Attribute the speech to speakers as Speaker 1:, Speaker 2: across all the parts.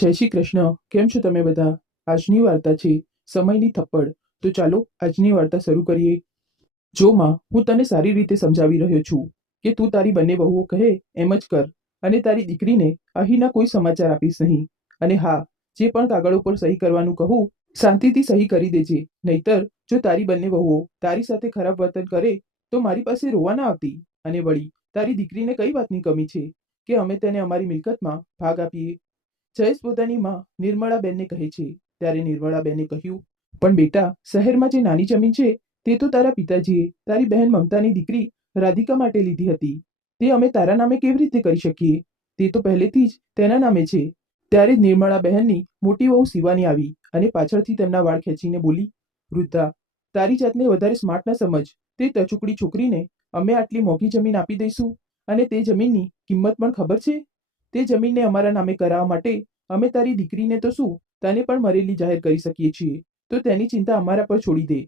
Speaker 1: જય શ્રી કૃષ્ણ. કેમ છો તમે બધા? આજની વાર્તા છે સમયની થપ્પડ. તો ચાલો આજની વાર્તા શરૂ કરીએ. જો માં, હું તને સારી રીતે સમજાવી રહ્યો છું કે તું તારી બંને વહુઓ કહે એમ જ કર અને તારી દીકરીને અહીંના કોઈ સમાચાર આપીશ નહીં. અને હા, જે પણ કાગળ ઉપર સહી કરવાનું કહું, શાંતિથી સહી કરી દેજે. નહીતર, જો તારી બંને વહુઓ તારી સાથે ખરાબ વર્તન કરે, તો મારી પાસે રોવા ના આવતી. અને વળી, તારી દીકરીને કઈ વાતની કમી છે? કે અમે તેને અમારી મિલકતમાં ભાગ આપીએ? જયેશ પોતાની માં નિર્મળાબેનને કહે છે. ત્યારે નિર્મળાબેને કહ્યું, પણ બેટા, શહેરમાં જે નાની જમીન છે, તે તો તારા પિતાજીએ, તારી બહેન મમતાની દીકરી રાધિકા માટે લીધી હતી. તે અમે તારા નામે કેવી રીતે કરી શકીએ? તે તો પહેલેથી જ તેના નામે છે. ત્યારે જ નિર્મળા બહેનની મોટી વહુ શિવાની આવી અને પાછળથી તેમના વાળ ખેંચીને બોલી, વૃદ્ધા, તારી જાતને વધારે સ્માર્ટ ન સમજ. તે તચુકડી છોકરીને અમે આટલી મોંઘી જમીન આપી દઈશું અને તે જમીનની કિંમત પણ ખબર છે? તે જમીનને અમારા નામે કરાવવા માટે અમે તારી દીકરીને તો શું, તને પણ મરેલી જાહેર કરી શકીએ છીએ, તો તેની ચિંતા અમારા પર છોડી દે.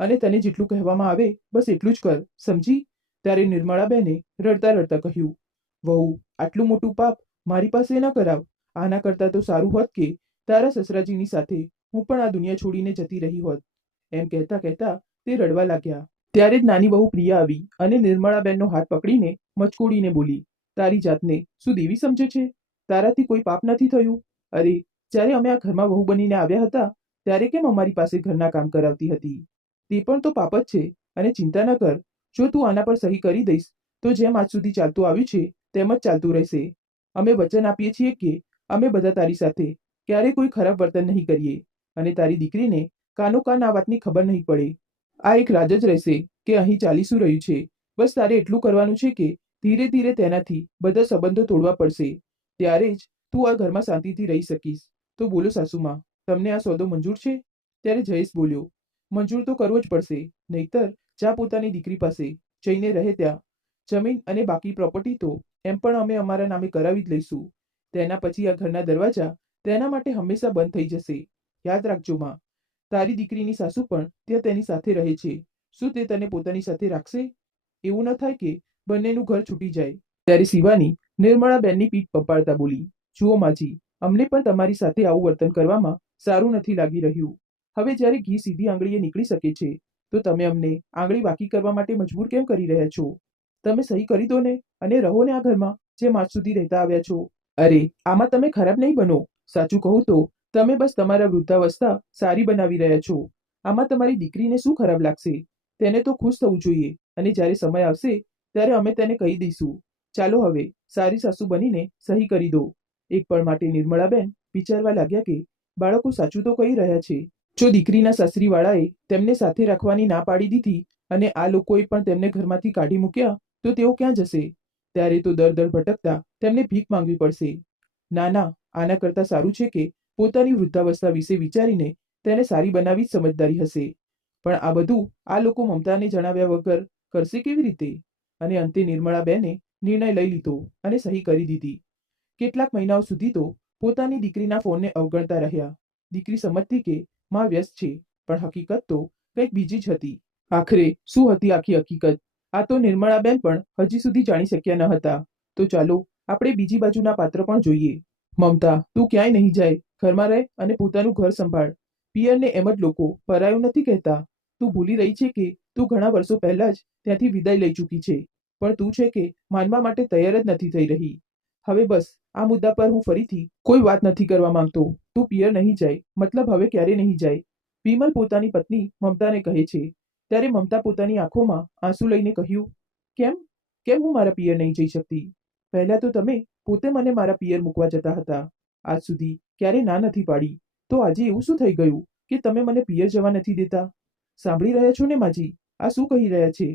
Speaker 1: અને તને જેટલું કહેવામાં આવે, બસ એટલું જ કર, સમજી? ત્યારે નિર્મળાબેને રડતા રડતા કહ્યું, વહુ, આટલું મોટું પાપ મારી પાસે ન કરાવ. આના કરતાં તો સારું હોત કે તારા સસરાજીની સાથે હું પણ આ દુનિયા છોડીને જતી રહી હોત. એમ કહેતા કહેતા તે રડવા લાગ્યા. ત્યારે જ નાની બહુ પ્રિયા આવી અને નિર્મળાબેનનો હાથ પકડીને મચકોડીને બોલી તારી જાતને શું દેવી સમજે છે? તારાથી કોઈ પાપ નથી થયું? અરે, જ્યારે અમે આ ઘરમાં વહુ બનીને આવ્યા હતા, ત્યારે કેમ અમારી પાસે ઘરના કામ કરાવતી હતી? તે પણ તો પાપ જ છે, અને ચિંતા ન કર. જો તું આના પર સહી કરી દઈશ, તો જેમ આજ સુધી ચાલતું આવ્યું છે, તેમ જ ચાલતું રહેશે. અમે વચન આપીએ છીએ કે, અમે બધા તારી સાથે ક્યારેય કોઈ ખરાબ વર્તન નહીં કરીએ, અને તારી દીકરીને કાનો કાન આ વાતની ખબર નહીં પડે. આ એક રાજ જ રહેશે કે અહીં ચાલી શું રહ્યું છે. બસ તારે એટલું કરવાનું છે કે ધીરે ધીરે તેનાથી બધા સંબંધો તોડવા પડશે. ત્યારે જ તું આ ઘરમાં શાંતિથી રહી શકીશ. તો બોલો સાસુમાં, તમને આ સોદો મંજૂર છે? ત્યારે જયેશ બોલ્યો, મંજૂર તો કરવો જ પડશે, નહીતર જા પોતાની દીકરી પાસે જઈને રહે ત્યાં. જમીન અને બાકી પ્રોપર્ટી તો એમ પણ અમે અમારા નામે કરાવી જ લઈશું. તેના પછી આ ઘરના દરવાજા તેના માટે હંમેશા બંધ થઈ જશે. યાદ રાખજો માં, તારી દીકરીની સાસુ પણ ત્યાં તેની સાથે રહે છે. શું તે તને પોતાની સાથે રાખશે? એવું ન થાય કે બંનેનું ઘર છૂટી જાય. ત્યારે શિવાની નિર્મળાબેનની પીઠ પપાડતા બોલી, જુઓ માજી, અમને પણ તમારી સાથે આવું વર્તન કરવામાં સારું નથી લાગી રહ્યું. હવે જ્યારે ઘી સીધી આંગળીએ નીકળી શકે છે, તો તમે અમને આંગળી વાકી કરવા માટે મજબૂર કેમ કરી રહ્યા છો? તમે સહી કરી દો ને, અને રહો ને આ ઘરમાં જે માર્ચ સુધી રહેતા આવ્યા છો. અરે, આમાં તમે ખરાબ નહીં બનો. સાચું કહું તો, તમે બસ તમારા વૃદ્ધાવસ્થા સારી બનાવી રહ્યા છો. આમાં તમારી દીકરીને શું ખરાબ લાગશે? તેને તો ખુશ થવું જોઈએ, અને જ્યારે સમય આવશે ત્યારે અમે તેને કહી દઈશું, ચાલો હવે, સારી સાસુ બનીને સહી કરી દો. એક પળ માટે નિર્મળાબેન વિચારવા લાગ્યા કે બાળકો સાચું તો કહી રહ્યા છે, જો દીકરીના સાસરીવાળાએ તેમને સાથે રાખવાની ના પાડી દીધી અને આ લોકોએ પણ તેમને ઘરમાંથી કાઢી મૂક્યા, તો તેઓ ક્યાં જશે? ત્યારે તો દર દર ભટકતા તેમને ભીખ માંગવી પડશે. ના ના આના કરતાં સારું છે કે પોતાની વૃદ્ધાવસ્થા વિશે વિચારીને તેને સારી બનાવી જ સમજદારી હશે. પણ આ બધું આ લોકો મમતાને જણાવ્યા વગર કરશે કેવી રીતે? અને અંતે નિર્મળાબેને નિર્ણય લઈ લીધો અને સહી કરી દીધી. કેટલાક મહિનાઓ સુધી તો પોતાની દીકરીના ફોનને અવગણતા રહ્યા. દીકરી સમજતી કે માં વ્યસ્ત છે, પણ હકીકત તો કંઈક બીજી જ હતી. આખરે શું હતી આખી હકીકત? આ તો નિર્મળાબેન પણ હજી સુધી જાણી શક્યા ન હતા. તો ચાલો આપણે બીજી બાજુના પાત્ર પણ જોઈએ. મમતા, તું ક્યાંય નહીં જાય. ઘરમાં રહે અને પોતાનું ઘર સંભાળ. પિયરને એમ જ લોકો પરાયું નથી કહેતા. તું ભૂલી રહી છે કે તું ઘણા વર્ષો પહેલા જ ત્યાંથી વિદાય લઈ ચૂકી છે, પણ તું છે કે માનવા માટે તૈયાર જ નથી થઈ રહી. હવે બસ, આ મુદ્દા પર હું ફરીથી કોઈ વાત નથી કરવા માંગતો. તું પિયર નહીં જાય, મતલબ હવે ક્યારે નહીં જાય? વિમલ પોતાની પત્ની મમતાને કહે છે. ત્યારે મમતા પોતાની આંખોમાં આંસુ લઈને કહ્યું, કેમ? કેમ હું મારા પિયર નહીં જઈ શકતી? પહેલા તો તમે પોતે મને મારા પિયર મૂકવા જતા હતા. આજ સુધી ક્યારે ના નથી પાડી. તો આજે એવું શું થઈ ગયું કે તમે મને પિયર જવા નથી દેતા? સાંભળી રહ્યા છો ને માજી? આ શું કહી રહ્યા છે?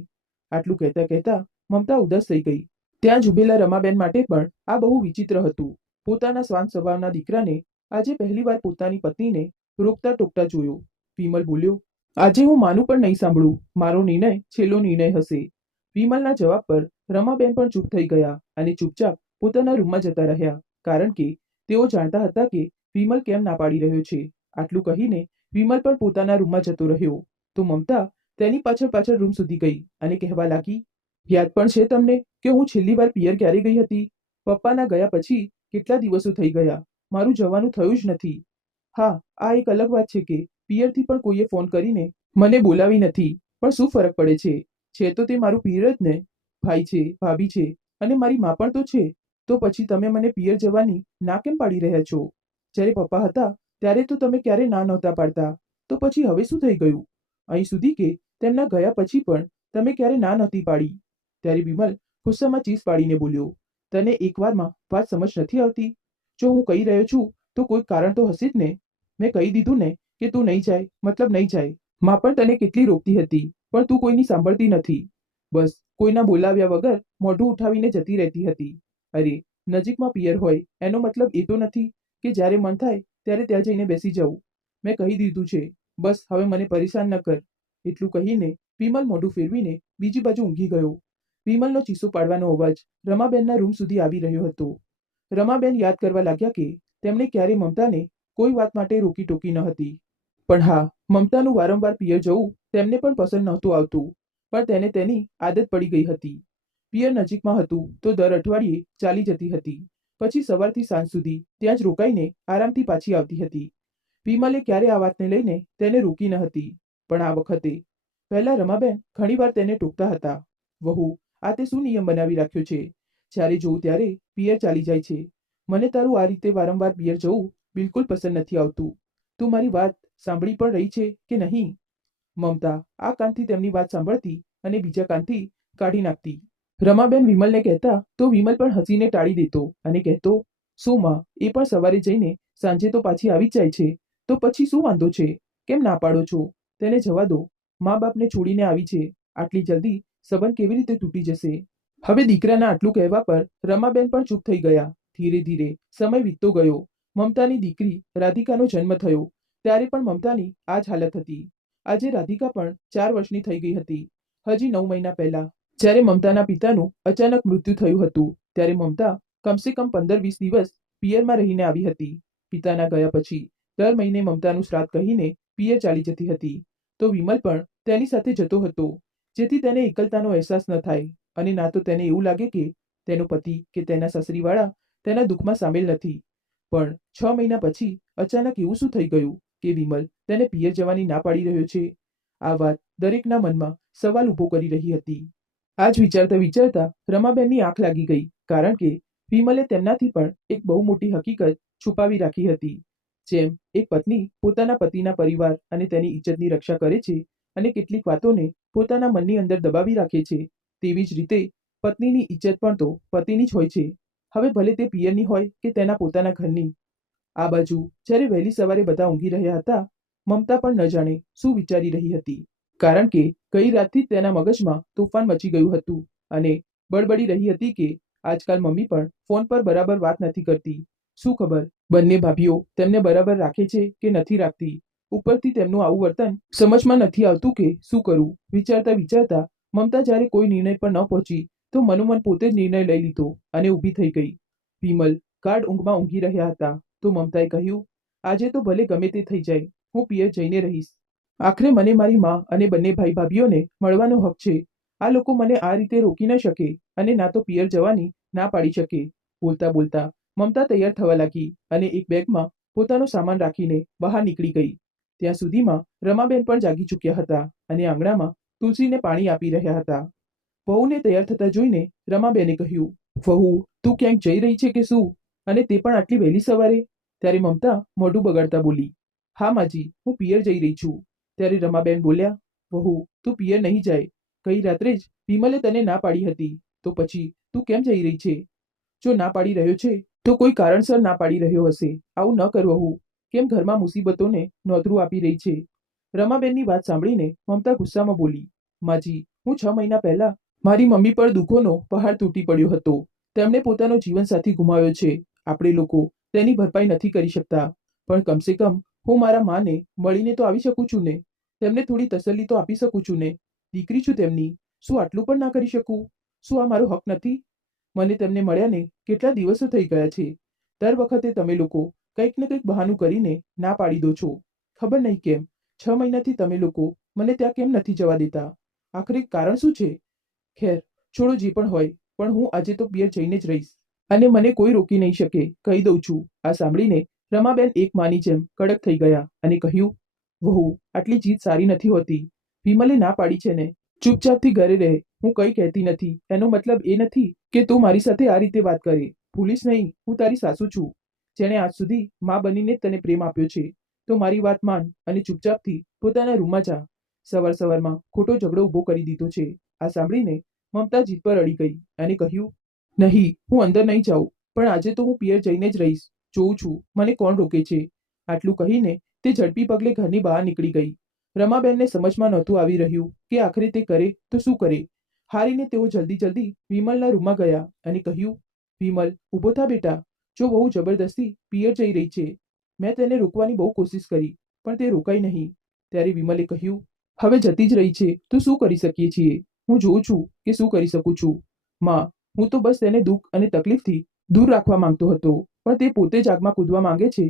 Speaker 1: આટલું કહેતા કહેતા મમતા ઉદાસ થઈ ગઈ. ત્યાં જ રમાબેન માટે પણ આ બહુ વિચિત્ર હતું. પોતાના શ્વાન સ્વભાવના દીકરાને આજે પહેલીવાર પોતાની પત્નીને રોકતા ટોકતા જોયો. વિમલ બોલ્યો, આજે હું માનું પણ નહીં સાંભળું. મારો નિર્ણય, છેલ્લો નિર્ણય હશે. વિમલના જવાબ પર રમાબેન પણ ચૂપ થઈ ગયા અને ચૂપચાપ પોતાના રૂમમાં જતા રહ્યા. કારણ કે તેઓ જાણતા હતા કે વિમલ કેમ ના પાડી રહ્યો છે. આટલું કહીને વિમલ પણ પોતાના રૂમમાં જતો રહ્યો. તો મમતા તેની પાછળ પાછળ રૂમ સુધી ગઈ અને કહેવા લાગી, યાદ પણ છે તમને કે હું છેલ્લી વાર પિયર ક્યારે ગઈ હતી? પપ્પાના ગયા પછી કેટલા દિવસો થઈ ગયા? મારું જવાનું થયું જ નથી. હા, આ એક અલગ વાત છે કે પિયરથી પણ કોઈએ ફોન કરીને મને બોલાવી નથી. પણ શું ફરક પડે છે? છે તો તે મારું પિયર જ ને? ભાઈ છે, ભાભી છે અને મારી મા પણ તો છે. તો પછી તમે મને પિયર જવાની ના કેમ પાડી રહ્યા છો? જ્યારે પપ્પા હતા ત્યારે તો તમે ક્યારે ના નહોતા પાડતા. તો પછી હવે શું થઈ ગયું? અહીં સુધી કે તેમના ગયા પછી પણ તમે ક્યારે ના નહોતી પાડી. ત્યારે વિમલ ગુસ્સામાં ચીસ પાડીને બોલ્યો, તને એકવારમાં વાત સમજ નથી આવતી? જો હું કહી રહ્યો છું, તો કોઈ કારણ તો હશે જ ને? મેં કહી દીધું ને કે તું નહીં જાય, મતલબ નહીં જાય. માં પણ તને કેટલી રોકતી હતી, પણ તું કોઈની સાંભળતી નથી. બસ, કોઈના બોલાવ્યા વગર મોઢું ઉઠાવીને જતી રહેતી હતી. અરે, નજીકમાં પિયર હોય, એનો મતલબ એ તો નથી કે જ્યારે મન થાય, ત્યારે ત્યાં જઈને બેસી જવું. મેં કહી દીધું છે. બસ, હવે મને પરેશાન ન કર. એટલું કહીને વિમલ મોઢું ફેરવીને બીજી બાજુ ઊંઘી ગયો. વિમલનો ચીસો પાડવાનો અવાજ રમાબેનના રૂમ સુધી આવી રહ્યો હતો. રમાબેન યાદ કરવા લાગ્યા કે તેમણે ક્યારે મમતાને કોઈ વાત માટે રોકી ટોકી ન હતી. પણ હા, મમતાનું વારંવાર પિયર જવું તેમને પણ પસંદ નહોતું આવતું, પણ તેને તેની આદત પડી ગઈ હતી. પિયર નજીકમાં હતું તો દર અઠવાડિયે ચાલી જતી હતી, પછી સવારથી સાંજ સુધી ત્યાં જ રોકાઈને આરામથી પાછી આવતી હતી. વિમલે ક્યારે આ વાતને લઈને તેને રોકી ન હતી. પણ આ વખતે પહેલા રમાબેન ઘણીવાર તેને ટોકતા હતા. વહુ, આ તે શું નિયમ બનાવી રાખ્યો છે? જ્યારે જોઉં ત્યારે પિયર ચાલી જાય છે. મને તારું આ રીતે વારંવાર પિયર જવું બિલકુલ પસંદ નથી આવતું. તું મારી વાત સાંભળી પણ રહી છે કે નહીં? મમતા આ કાનથી તેમની વાત સાંભળતી અને બીજા કાનથી કાઢી નાખતી. રમાબેન વિમલને કહેતા તો વિમલ પણ હસીને ટાળી દેતો અને કહેતો, શું માં, એ પણ સવારે જઈને સાંજે તો પાછી આવી જ જાય છે. તો પછી શું વાંધો છે? કેમ ના પાડો છો? તેને જવા દો. મા બાપને છોડીને આવી છે. આટલી જલ્દી સંબંધ કેવી રીતે તૂટી જશે? હવે દીકરાના આટલું કહેવા પર રમાબેન પણ ચૂપ થઈ ગયા. ધીરે ધીરે સમય વીતતો ગયો. મમતાની દીકરી રાધિકાનો જન્મ થયો. ત્યારે પણ મમતાની આ જ હાલત હતી. આજે રાધિકા પણ ચાર વર્ષની થઈ ગઈ હતી. હજી નવ મહિના પહેલા. જ્યારે મમતાના પિતાનું અચાનક મૃત્યુ થયું હતું, ત્યારે મમતા કમસે કમ પંદર વીસ દિવસ પિયરમાં રહીને આવી હતી. પિતાના ગયા પછી દર મહિને મમતાનું શ્રાદ્ધ કહીને પિયર ચાલી જતી હતી. તો વિમલ પણ તેની સાથે જતો હતો, જેથી તેને એકલતાનો અહેસાસ ન થાય અને ના તો તેને એવું લાગે કે તેનો પતિ કે તેના સસરીવાળા તેના દુઃખમાં સામેલ નથી. પણ છ મહિના પછી અચાનક એવું શું થઈ ગયું કે વિમલ તેને પિયર જવાની ના પાડી રહ્યો છે? આ વાત દરેકના મનમાં સવાલ ઊભો કરી રહી હતી. આજ વિચારતા વિચારતા રમાબેનની આંખ લાગી ગઈ, કારણ કે વિમલે તેમનાથી પણ એક બહુ મોટી હકીકત છુપાવી રાખી હતી. જેમ એક પત્ની પોતાના પતિના પરિવાર અને તેની ઇજ્જતની રક્ષા કરે છે અને કેટલીક વાતોને પોતાના મનની અંદર દબાવી રાખે છે, તેવી જ રીતે પત્નીની ઇજ્જત પણ તો પતિની જ હોય છે. હવે ભલે તે પિયરની હોય કે તેના પોતાના ઘરની. આ બાજુ જ્યારે વહેલી સવારે બધા ઊંઘી રહ્યા હતા, મમતા પણ ન જાણે શું વિચારી રહી હતી. કારણ કે ગઈ રાતથી તેના મગજમાં તોફાન મચી ગયું હતું અને બળબડી રહી હતી કે આજકાલ મમ્મી પણ ફોન પર બરાબર વાત નથી કરતી. શું ખબર બંને ભાભીઓ તેમને બરાબર રાખે છે કે નથી રાખતી? ઉપરથી તેમનું આવું વર્તન સમજમાં નથી આવતું કે શું કરવું વિચારતા વિચારતા મમતા જ્યારે કોઈ નિર્ણય પર ન પહોંચી, તો મનોમન પોતે જ નિર્ણય લઈ લીધો અને ઊભી થઈ ગઈ. વિમલ ગાઢ ઊંઘમાં ઊંઘી રહ્યા હતા. તો મમતાએ કહ્યું, આજે તો ભલે ગમે તે થઈ જાય, હું પિયર જઈને રહીશ. આખરે મને મારી મા અને બંને ભાઈ ભાભીઓને મળવાનો હક છે. આ લોકો મને આ રીતે રોકી ન શકે અને ના તો પિયર જવાની ના પાડી શકે. બોલતા બોલતા મમતા તૈયાર થવા લાગી અને એક બેગમાં પોતાનો સામાન રાખીને બહાર નીકળી ગઈ. ત્યાં સુધીમાં રમાબેન પણ જાગી ચૂક્યા હતા અને આંગણામાં તુલસીને પાણી આપી રહ્યા હતા. વહુને તૈયાર થતા જોઈને રમાબેને કહ્યું, વહુ, તું ક્યાંક જઈ રહી છે કે શું? અને તે પણ આટલી વહેલી સવારે? ત્યારે મમતા મોઢું બગાડતા બોલી, હા માજી, હું પિયર જઈ રહી છું. ત્યારે રમાબેન બોલ્યા, વહુ, તું પિયર નહીં જાય. ગઈ રાત્રે જ વિમલે તને ના પાડી હતી. તો પછી તું કેમ જઈ રહી છે? જો ના પાડી રહ્યો છે તો કોઈ કારણસર ના પાડી રહ્યો હશે. આવું ન કરવું કેમ ઘરમાં મુસીબતોને નોતરું આપી રહી છે? રમાબેનની વાત સાંભળીને મમતા ગુસ્સામાં બોલી, માજી, હું છ મહિના પહેલા મારી મમ્મી પર દુઃખોનો પહાડ તૂટી પડ્યો હતો. તેમણે પોતાનો જીવનસાથી ગુમાવ્યો છે. આપણે લોકો તેની ભરપાઈ નથી કરી શકતા. પણ કમસે કમ હું મારા માને મળીને તો આવી શકું છું ને. તેમને થોડી તસલ્લી તો આપી શકું છું ને. દીકરી છું તેમની. શું આટલું પણ ના કરી શકું? શું આ મારો હક નથી? મને તેમને મળ્યાને કેટલા દિવસો થઈ ગયા છે. દર વખતે તમે લોકો કંઈક ને કંઈક બહાનું કરીને ના પાડી દો છો. ખબર નહીં કેમ, છ મહિનાથી તમે લોકો મને ત્યાં કેમ નથી જવા દેતા? આખરે કારણ શું છે? ખેર, છોડો જે પણ હોય, પણ હું આજે તો પિયર જઈને જ રહીશ. અને મને કોઈ રોકી નહીં શકે, કહી દઉં છું. આ સાંભળીને રમાબેન એક માની જેમ કડક થઈ ગયા અને કહ્યું, વહુ, આટલી જીત સારી નથી હોતી. વિમલે ના પાડી છે ને ચૂપચાપથી ઘરે રહે. હું કંઈ કહેતી નથી. એનો મતલબ એ નથી કે તું મારી સાથે આ રીતે વાત કરે. ભૂલીશ નહીં. હું તારી સાસુ છું. જેણે આજ સુધી મા બનીને તને પ્રેમ આપ્યો છે. તો મારી વાત માન અને ચૂપચાપથી પોતાના રૂમમાં જા. સવાર સવારમાં ખોટો ઝઘડો ઊભો કરી દીધો છે. આ સાંભળીને મમતા જીત પર અડી ગઈ અને કહ્યું, નહીં, હું અંદર નહીં જાઉં. પણ આજે તો હું પિયર જઈને જ રહીશ. જોઉં છું. મને કોણ રોકે છે? આટલું કહીને તે ઝડપી પગલે ઘરની બહાર નીકળી ગઈ. રમાબેનને સમજમાં નહોતું આવી રહ્યું કે આખરે તે કરે તો શું કરે. હારીને તેઓ જલ્દી જલ્દી વિમલના રૂમમાં ગયા અને કહ્યું, વિમલ, ઊભો થા બેટા. જો બહુ જબરદસ્તી પિયર જઈ રહી છે. મેં તેને રોકવાની બહુ કોશિશ કરી, પણ તે રોકાઈ નહીં. ત્યારે વિમલે કહ્યું, હવે જતી જ રહી છે. તો શું કરી શકીએ છીએ? હું જોઉં છું કે શું કરી શકું છું. માં, હું તો બસ તેને દુઃખ અને તકલીફથી દૂર રાખવા માંગતો હતો, પણ તે પોતે જ આગમાં કૂદવા માંગે છે.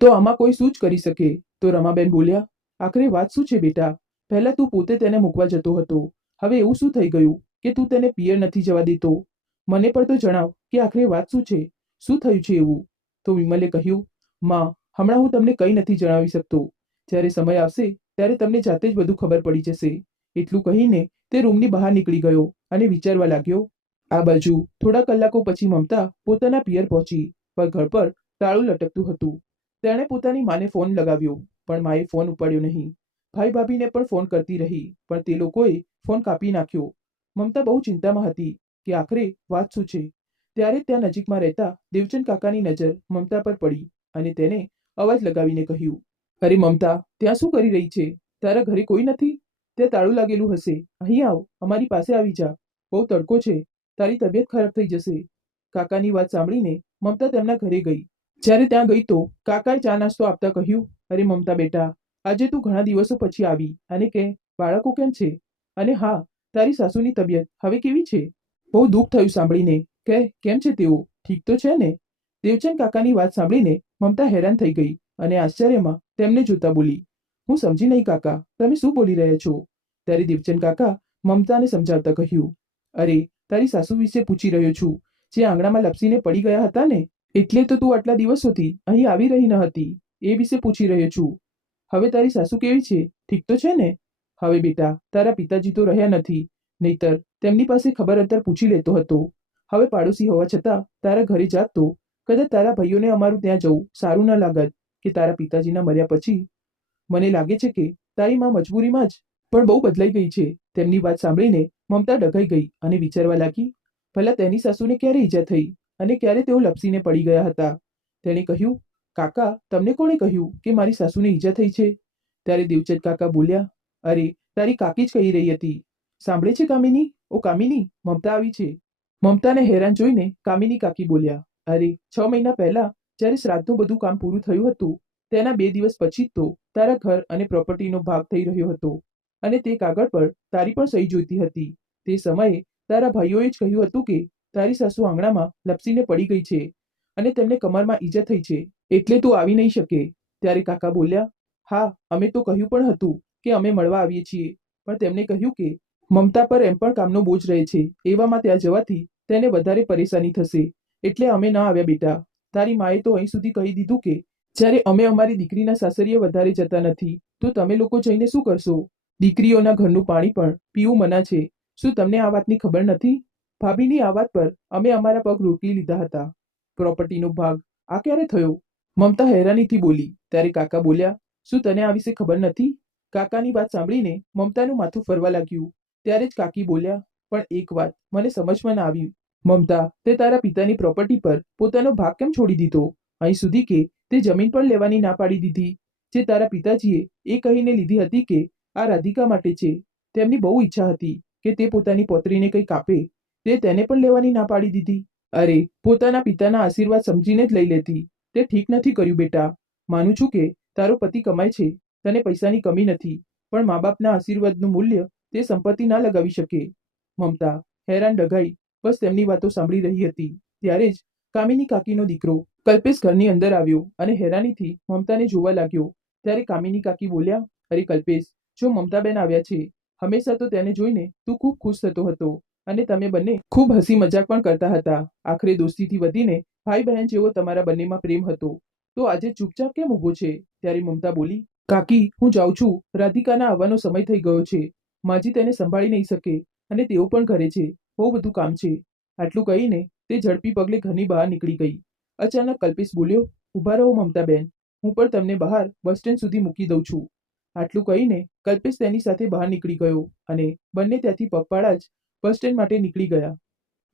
Speaker 1: તો આમાં કોઈ શું જ કરી શકે? તો રમાબેન બોલ્યા આખરે વાત શું છે બેટા? પહેલા તું પોતે તેને મૂકવા જતો હતો. હવે એવું શું થઈ ગયું કે તું તેને પિયર નથી જવા દેતો? મને પણ તો જણાવ કે આખરે વાત શું છે? શું થયું છે એવું? તો વિમલે કહ્યું, માં, હમણાં હું તમને કંઈ નથી જણાવી શકતો. જ્યારે સમય આવશે, ત્યારે તમને જાતે જ બધું ખબર પડી જશે. એટલું કહીને તે રૂમની બહાર નીકળી ગયો અને વિચારવા લાગ્યો, આ બાજુ થોડા કલાકો પછી મમતા પોતાના પિયર પહોંચી પણ ઘર પર તાળું લટકતું હતું. તેણે પોતાની માને ફોન લગાવ્યો. પણ માએ ફોન ઉપાડ્યો નહીં. ભાઈ ભાભીને પણ ફોન કરતી રહી, પણ તે લોકોએ ફોન કાપી નાખ્યો. મમતા બહુ ચિંતામાં હતી કે આખરે વાત શું છે? ત્યારે ત્યાં નજીકમાં રહેતા દેવચંદ કાકાની નજર મમતા પર પડી અને તેને અવાજ લગાવીને કહ્યું, અરે મમતા, ત્યાં શું કરી રહી છે? તારા ઘરે કોઈ નથી? ત્યાં તાળું લાગેલું હશે. અહીં આવ, અમારી પાસે આવી જા. બહુ તડકો છે. તારી તબિયત ખરાબ થઈ જશે. કાકાની વાત સાંભળીને મમતા તેમના ઘરે ગઈ. જ્યારે ત્યાં ગઈ તો કાકાએ ચા નાસ્તો આપતા કહ્યું અરે મમતા બેટા, આજે તું ઘણા દિવસો પછી આવી અને કે બાળકો કેમ છે? અને હા, તારી સાસુની તબિયત હવે કેવી છે? બહુ દુઃખ થયું સાંભળીને. કે કેમ છે તેઓ? ઠીક તો છે ને? દેવચંદ કાકાની વાત સાંભળીને મમતા હેરાન થઈ ગઈ અને આશ્ચર્યમાં તેમને જોતા બોલી, હું સમજી નહીં કાકા, તમે શું બોલી રહ્યા છો? ત્યારે દેવચંદ કાકા મમતાને સમજાવતા કહ્યું, અરે, તારી સાસુ વિશે પૂછી રહ્યો છું. જે આંગણામાં લપસીને પડી ગયા હતા ને? એટલે તો તું આટલા દિવસોથી અહીં આવી રહી ન હતી. એ વિશે પૂછી રહ્યો છું. હવે તારી સાસુ કેવી છે? ઠીક તો છે ને? હવે બેટા, તારા પિતાજી તો રહ્યા નથી. નહીતર તેમની પાસે ખબર અંતર પૂછી લેતો હતો. હવે પાડોશી હોવા છતાં તારા ઘરે જાત તો. કદાચ તારા ભાઈઓને અમારું ત્યાં જવું સારું ન લાગત કે તારા પિતાજીના મર્યા પછી. મને લાગે છે કે તારી માં મજબૂરીમાં જ પણ બહુ બદલાઈ ગઈ છે. તેમની વાત સાંભળીને મમતા ડઘાઈ ગઈ અને વિચારવા લાગી, ભલા તેની સાસુને ક્યારે ઈજા થઈ અને ક્યારે તેઓ લપસીને પડી ગયા હતા? તેણે કહ્યું કાકા, તમને કોણે કહ્યું કે મારી સાસુને ઈજા થઈ છે? ત્યારે દેવચંદ કાકા બોલ્યા, અરે, તારી કાકી જ કહી રહી હતી. સાંભળે છે કામિની? ઓ કામિની, મમતા આવી છે. મમતાને હેરાન જોઈને કામિની કાકી બોલ્યા, અરે, છ મહિના પહેલા જ્યારે શ્રાદ્ધનું બધું કામ પૂરું થયું હતું, તેના બે દિવસ પછી જ તો તારા ઘર અને પ્રોપર્ટીનો ભાગ થઈ રહ્યો હતો અને તે કાગળ પર તારી પણ સહી જોઈતી હતી. તે સમયે તારા ભાઈઓએ જ કહ્યું હતું કે તારી સાસુ આંગણામાં લપસીને પડી ગઈ છે. અને તેમને કમરમાં ઈજા થઈ છે, એટલે તું આવી નહીં શકે. ત્યારે કાકા બોલ્યા, હા, અમે તો કહ્યું પણ હતું કે અમે મળવા આવીએ છીએ, પણ તેમણે કહ્યું કે મમતા પર એમ પણ કામનો બોજ રહે છે, એવામાં ત્યાં જવાથી તેને વધારે પરેશાની થશે, એટલે અમે ન આવ્યા બેટા. તારી માએ તો અહીં સુધી કહી દીધું કે જ્યારે અમે અમારી દીકરીના સાસરીએ વધારે જતા નથી, તો તમે લોકો જઈને શું કરશો? દીકરીઓના ઘરનું પાણી પણ પીવું મના છે. શું તમને આ વાતની ખબર નથી? ભાભીની આ વાત પર અમે અમારા પગ રોટલી લીધા હતા. પ્રોપર્ટીનો ભાગ. આ ક્યારે થયો? મમતા હેરાનીથી બોલી. ત્યારે કાકા બોલ્યા, શું તને આ વિશે ખબર નથી? કાકાની વાત સાંભળીને મમતાનું માથું ફરવા લાગ્યું. ત્યારે જ કાકી બોલ્યા, પણ એક વાત, મને સમજમાં ના આવી. મમતા, તે તારા પિતાની પ્રોપર્ટી પર પોતાનો ભાગ કેમ છોડી દીધો? અહીં સુધી કે તે જમીન પણ લેવાની ના પાડી દીધી. જે તારા પિતાજીએ એ કહીને લીધી હતી કે આ રાધિકા માટે છે. તેમની બહુ ઈચ્છા હતી કે તે પોતાની પોતરીને કંઈ કાપે. તે તેને પણ લેવાની ના પાડી દીધી. અરે, પોતાના પિતાના આશીર્વાદ સમજીને જ લઈ લેતી. તે ઠીક નથી કર્યું બેટા. માનું છું કે તારો પતિ કમાય છે, તને પૈસાની કમી નથી, પણ મા બાપના આશીર્વાદનું મૂલ્ય તે સંપત્તિ ના લગાવી શકે. મમતા, હેરાન ડઘાઈ, બસ તેમની વાતો સાંભળી રહી હતી. ત્યારે જ કામિની કાકીનો દીકરો કલ્પેશ ઘરની અંદર આવ્યો અને હેરાનીથી મમતાને જોવા લાગ્યો. ત્યારે કામિની કાકી બોલ્યા, અરે કલ્પેશ, જો મમતાબેન આવ્યા છે, હંમેશા તો તેને જોઈને તું ખૂબ ખુશ થતો હતો. અને તમે બંને ખૂબ હસી મજાક પણ કરતા હતા. આખરે દોસ્તીથી વધીને ભાઈ બહેન જેવો તમારા બંનેમાં પ્રેમ હતો. તો આજે ચૂપચાપ કેમ ઊભો છે? ત્યારે મમતા બોલી, કાકી, હું જાઉં છું. રાધિકાના આવવાનો સમય થઈ ગયો છે. માજી તેને સંભાળી નહીં શકે અને તેઓ પણ ઘરે છે. બહુ બધું કામ છે. આટલું કહીને તે ઝડપી પગલે ઘરની બહાર નીકળી ગઈ. અચાનક કલ્પેશ બોલ્યો ઊભા રહો મમતાબેન હું પણ તમને બહાર બસ સ્ટેન્ડ સુધી મૂકી દઉં છું. આટલું કહીને કલ્પેશ તેની સાથે બહાર નીકળી ગયો અને બંને ત્યાંથી પગપાળા જ બસ સ્ટેન્ડ માટે નીકળી ગયા.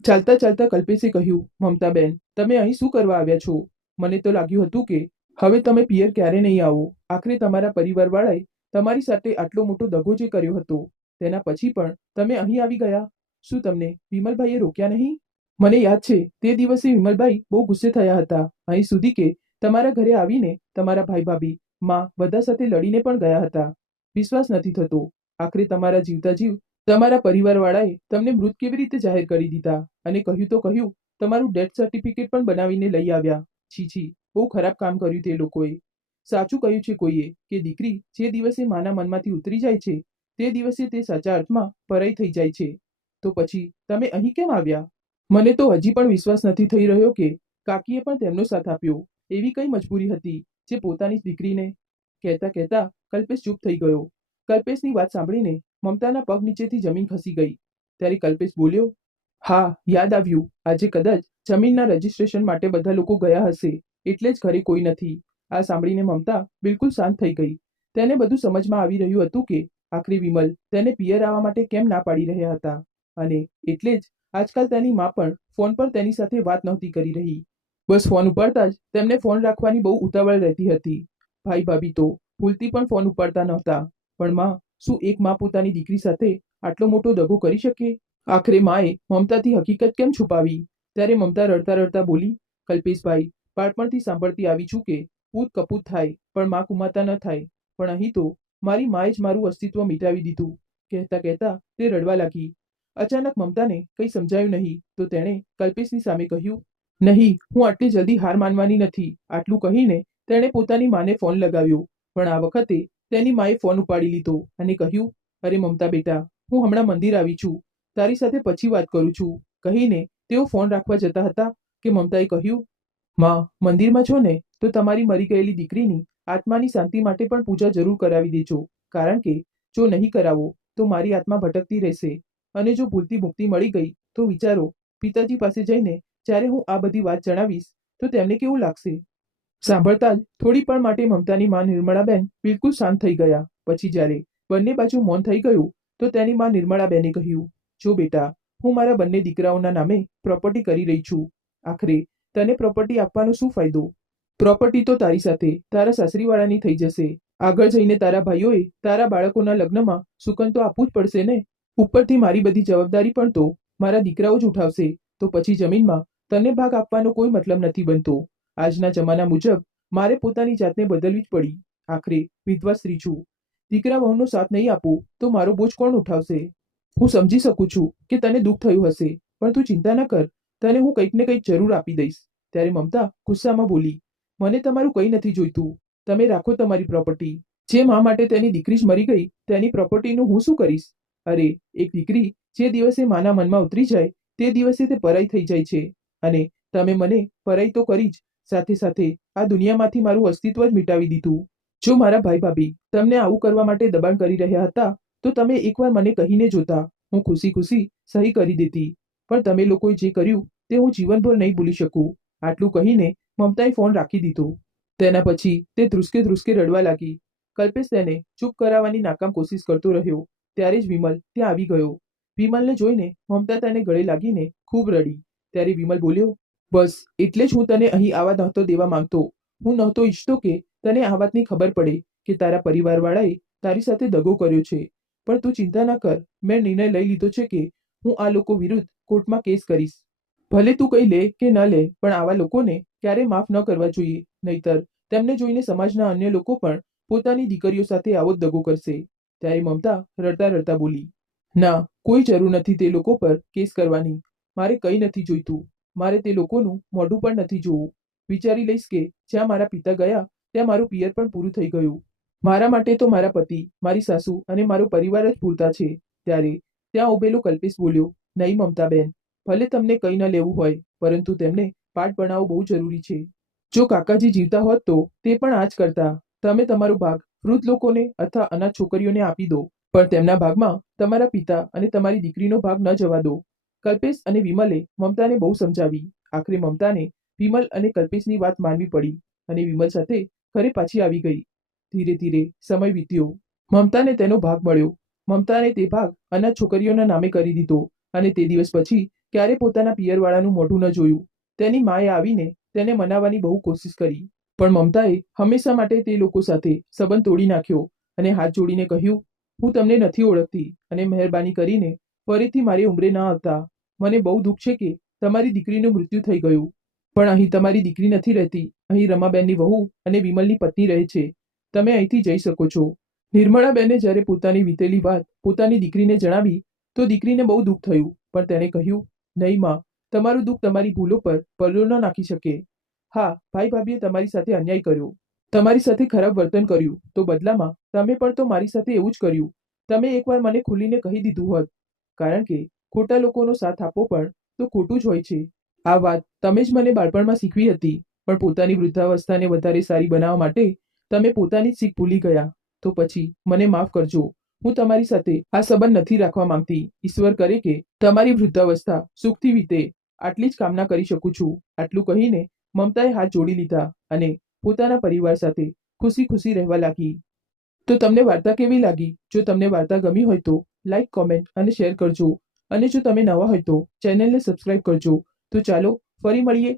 Speaker 1: ચાલતા ચાલતા કલ્પેશે કહ્યું, મમતાબેન, તમે અહીં શું કરવા આવ્યા છો? મને તો લાગ્યું હતું કે, હવે તમે પિયર ક્યારે નહીં આવો? આખરે તમારા પરિવારવાળાએ તમારી સાથે આટલો મોટો દગો જે કર્યો હતો, તેના પછી પણ તમે અહીં આવી ગયા? શું તમને વિમલભાઈએ રોક્યા નહીં? મને યાદ છે, તે દિવસે વિમલભાઈ બહુ ગુસ્સે થયા હતા, અહીં સુધી કે તમારા ઘરે આવીને તમારા ભાઈ ભાભી, માં બધા સાથે લડીને પણ ગયા હતા. વિશ્વાસ નથી થતો. આખરે તમારા જીવતા જીવ તમારા પરિવારવાળાએ તમને મૃત કેવી રીતે જાહેર કરી દીધા? અને કહ્યું તો કહ્યું, તમારું ડેથ સર્ટિફિકેટ પણ બનાવીને લઈ આવ્યા. છી છી, બહુ ખરાબ કામ કર્યું તે લોકોએ. સાચું કહ્યું છે કોઈએ કે દીકરી જે દિવસે માના મનમાંથી ઉતરી જાય છે, તે દિવસે તે સાચા અર્થમાં પરાઈ થઈ જાય છે. તો પછી તમે અહીં કેમ આવ્યા? મને તો હજી પણ વિશ્વાસ નથી થઈ રહ્યો કે કાકીએ પણ તેમનો સાથ આપ્યો. એવી કઈ મજબૂરી હતી જે પોતાની દીકરીને કહેતા કહેતા કલ્પેશ ચૂપ થઈ ગયો. કલ્પેશની વાત સાંભળીને મમતાના પગ નીચેથી જમીન ખસી ગઈ. ત્યારે કલ્પેશ બોલ્યો, હા, યાદ આવ્યું. આજે કદાચ જમીનના રજીસ્ટ્રેશન માટે બધા લોકો ગયા હશે. એટલે જ ઘરે કોઈ નથી. આ સાંભળીને મમતા બિલકુલ શાંત થઈ ગઈ. તેને બધું સમજમાં આવી રહ્યું હતું કે આખરે વિમલ તેને પિયર આવવા માટે કેમ ના પાડી રહ્યા હતા? અને એટલે જ આજકાલ તેની મા પણ ફોન પર તેની સાથે વાત નહોતી કરી રહી. બસ ફોન ઉપાડતા જ તેમને ફોન રાખવાની બહુ ઉતાવળ રહેતી હતી. ભાઈ ભાભી તો, ભૂલથી પણ ફોન ઉપાડતા નહોતા. પણ માં શું એક મા પોતાની દીકરી સાથે આટલો મોટો દગો કરી શકે? આખરે માએ મમતાથી હકીકત કેમ છુપાવી? ત્યારે મમતા રડતા રડતા બોલી, કલ્પેશભાઈ, બાળપણથી સાંભળતી આવી છું કે પૂત કપૂત થાય, પણ માં કુમાતા ન થાય. પણ અહીં તો મારી માએ જ મારું અસ્તિત્વ મિટાવી દીધું. કહેતા કહેતા તે રડવા લાગી. અચાનક મમતાને કંઈ સમજાયું નહીં, તો તેણે કલ્પેશની સામે કહ્યું, નહીં, હું આટલી જલ્દી હાર માનવાની નથી. આટલું કહીને તેણે પોતાની માને ફોન લગાવ્યો. પણ આ વખતે તેની માએ ફોન ઉપાડી લીધો અને કહ્યું, અરે મમતા બેટા, હું હમણાં મંદિર આવી છું. તારી સાથે પછી વાત કરું છું. કહીને તેઓ ફોન રાખવા જતા હતા કે મમતાએ કહ્યું, માં, મંદિરમાં છો ને, તો તમારી મરી ગયેલી દીકરીની આત્માની શાંતિ માટે પણ પૂજા જરૂર કરાવી દેજો. કારણ કે જો નહીં કરાવો, તો મારી આત્મા ભટકતી રહેશે. અને જો ભૂલતી મુક્તિ મળી ગઈ, તો વિચારો, પિતાજી પાસે જઈને જ્યારે હું આ બધી વાત જણાવીશ, તો તેમને કેવું લાગશે? સાંભળતા જ થોડી પણ માટે મમતાની માં નિર્મળાબેન બિલકુલ શાંત થઈ ગયા. પછી જ્યારે બંને બાજુ મૌન થઈ ગયું, તો તેની માં નિર્મળાબેને કહ્યું, જો બેટા, હું મારા બંને દીકરાઓના નામે પ્રોપર્ટી કરી રહી છું. આખરે તને પ્રોપર્ટી આપવાનો શું ફાયદો? પ્રોપર્ટી તો તારી સાથે, તારા સાસરીવાળાની થઈ જશે. આગળ જઈને તારા ભાઈઓએ તારા બાળકોના લગ્નમાં સુકન તો આપવું જ પડશે ને? ઉપરથી મારી બધી જવાબદારી પણ તો મારા દીકરાઓ જ ઉઠાવશે. તો પછી જમીનમાં તને ભાગ આપવાનો કોઈ મતલબ નથી બનતો. આજના જમાના મુજબ મારે પોતાની જાતને બદલવી જ પડી. આખરે વિધવા સ્ત્રી છું. દીકરા વહુનો સાથ નહીં આપું તો મારો બોજ કોણ ઉઠાવશે? હું સમજી શકું છું કે તને દુઃખ થયું હશે, પણ તું ચિંતા ન કર. તને હું કંઈક ને કંઈક જરૂર આપી દઈશ. ત્યારે મમતા ગુસ્સામાં બોલી, મને તમારું કંઈ નથી જોઈતું. તમે રાખો તમારી પ્રોપર્ટી. જે મા માટે તેની દીકરી જ મરી ગઈ, તેની પ્રોપર્ટીનું હું શું કરીશ? અરે, એક દીકરી જે દિવસે માના મનમાં ઉતરી જાય, તે દિવસે તે પરાઈ થઈ જાય છે. અને તમે મને પરાઈ તો કરી જ સાથે સાથે આ દુનિયામાંથી મારું અસ્તિત્વ જ મિટાવી દીધું. જો મારા ભાઈ ભાભી તમને આવું કરવા માટે દબાણ કરી રહ્યા હતા, તો તમે એકવાર મને કહીને જોતા હું ખુશી ખુશી સહી કરી દેતી. પણ તમે લોકોએ જે કર્યું તે હું જીવનભર નહીં ભૂલી શકું. આટલું કહીને મમતાએ ફોન રાખી દીધો. તેના પછી તે ધ્રુસકે ધ્રુસકે રડવા લાગી. કલ્પેશ તેને ચૂપ કરાવવાની નાકામ કોશિશ કરતો રહ્યો. ત્યારે જ વિમલ ત્યાં આવી ગયો. વિમલને જોઈને મમતા તેને ગળે લાગીને ખૂબ રડી. ત્યારે વિમલ બોલ્યો બસ, એટલે જ હું તને અહીં આવા નહોતો દેવા માંગતો. હું નહોતો ઈચ્છતો કે તને આ વાતની ખબર પડે કે તારા પરિવારવાળાએ તારી સાથે દગો કર્યો છે. પણ તું ચિંતા ના કર, મેં નિર્ણય લઈ લીધો છે કે હું આ લોકો વિરુદ્ધ કોર્ટમાં કેસ કરીશ. ભલે તું કંઈ લે કે ન લે, પણ આવા લોકોને ક્યારે માફ ન કરવા જોઈએ. નહીતર, તેમને જોઈને સમાજના અન્ય લોકો પણ પોતાની દીકરીઓ સાથે આવો દગો કરશે. ત્યારે મમતા રડતા રડતા બોલી, ના, કોઈ જરૂર નથી તે લોકો પર કેસ કરવાની. મારે કંઈ નથી જોઈતું. મારે તે લોકોનું મોઢું પણ નથી જોવું. વિચારી લઈશ કે જ્યાં મારા પિતા ગયા, ત્યાં મારું પિયર પણ પૂરું થઈ ગયું. મારા માટે તો મારા પતિ, મારી સાસુ અને મારો પરિવાર જ પૂરતા છે. ત્યારે ત્યાં ઉભેલો કલ્પેશ બોલ્યો, નહીં મમતાબેન, ભલે તમને કંઈ ન લેવું હોય, પરંતુ તેમને પાઠ ભણાવવો બહુ જરૂરી છે. જો કાકાજી જીવતા હોત તો તે પણ આ જ કરતા. તમે તમારો ભાગ વૃદ્ધ લોકોને અથવા અનાથ છોકરીઓને આપી દો, પણ તેમના ભાગમાં તમારા પિતા અને તમારી દીકરીનો ભાગ ન જવા દો. કલ્પેશ અને વિમલે મમતાને બહુ સમજાવી. આખરે મમતાને વિમલ અને કલ્પેશની વાત માનવી પડી અને વિમલ સાથે ઘરે પાછી આવી ગઈ. ધીરે ધીરે સમય વીત્યો. મમતાને તેનો ભાગ મળ્યો. મમતાને તે ભાગ અનાથ છોકરીઓના નામે કરી દીધો અને તે દિવસ પછી ક્યારે પોતાના પિયરવાળાનું મોઢું ન જોયું. તેની માએ આવીને તેને મનાવવાની બહુ કોશિશ કરી. પણ મમતાએ હંમેશા માટે તે લોકો સાથે સંબંધ તોડી નાખ્યો અને હાથ જોડીને કહ્યું, હું તમને નથી ઓળખતી. અને મહેરબાની કરીને ફરીથી મારી ઉંમરે ન આવતા. મને બહુ દુઃખ છે કે તમારી દીકરીનું મૃત્યુ થઈ ગયું. પણ અહીં તમારી દીકરી નથી રહેતી. અહીં રમાબેનની વહુ અને વિમલની પત્ની રહે છે. તમે અહીંથી જઈ શકો છો. નિર્મળાબેને જ્યારે પોતાની વીતેલી વાત પોતાની દીકરીને જણાવી, તો દીકરીને બહુ દુઃખ થયું. પણ તેણે કહ્યું, નહીં માં, તમારું દુઃખ તમારી ભૂલો પર પરલો ન નાખી શકે. હા, ભાઈ ભાભીએ તમારી સાથે અન્યાય કર્યો. તમારી સાથે ખરાબ વર્તન કર્યું. તો બદલામાં તમે પણ તો મારી સાથે એવું જ કર્યું. તમે એકવાર મને ખુલીને કહી દીધું હોત. કારણ કે ખોટા લોકોનો સાથ આપવો પણ તો ખોટું જ હોય છે. આ વાત તમે જ મને બાળપણમાં શીખવી હતી, પણ પોતાની વૃદ્ધાવસ્થાને વધારે સારી બનાવવા માટે તમે પોતાની શીખ ભૂલી ગયા. તો પછી મને માફ કરજો. હું તમારી સાથે આ સંબંધ નથી રાખવા માંગતી. ઈશ્વર કરે કે તમારી વૃદ્ધાવસ્થા સુખથી વીતે. આટલી જ કામના કરી શકું છું. આટલું કહીને મમતાએ હાથ જોડી લીધા અને પોતાના પરિવાર સાથે ખુશી ખુશી રહેવા લાગી. તો તમને વાર્તા કેવી લાગી? જો તમને વાર્તા ગમી હોય તો લાઈક કોમેન્ટ અને શેર કરજો. અને જો તમે નવા હોય તો ચેનલને સબસ્ક્રાઇબ કરજો. તો ચાલો ફરી મળીએ.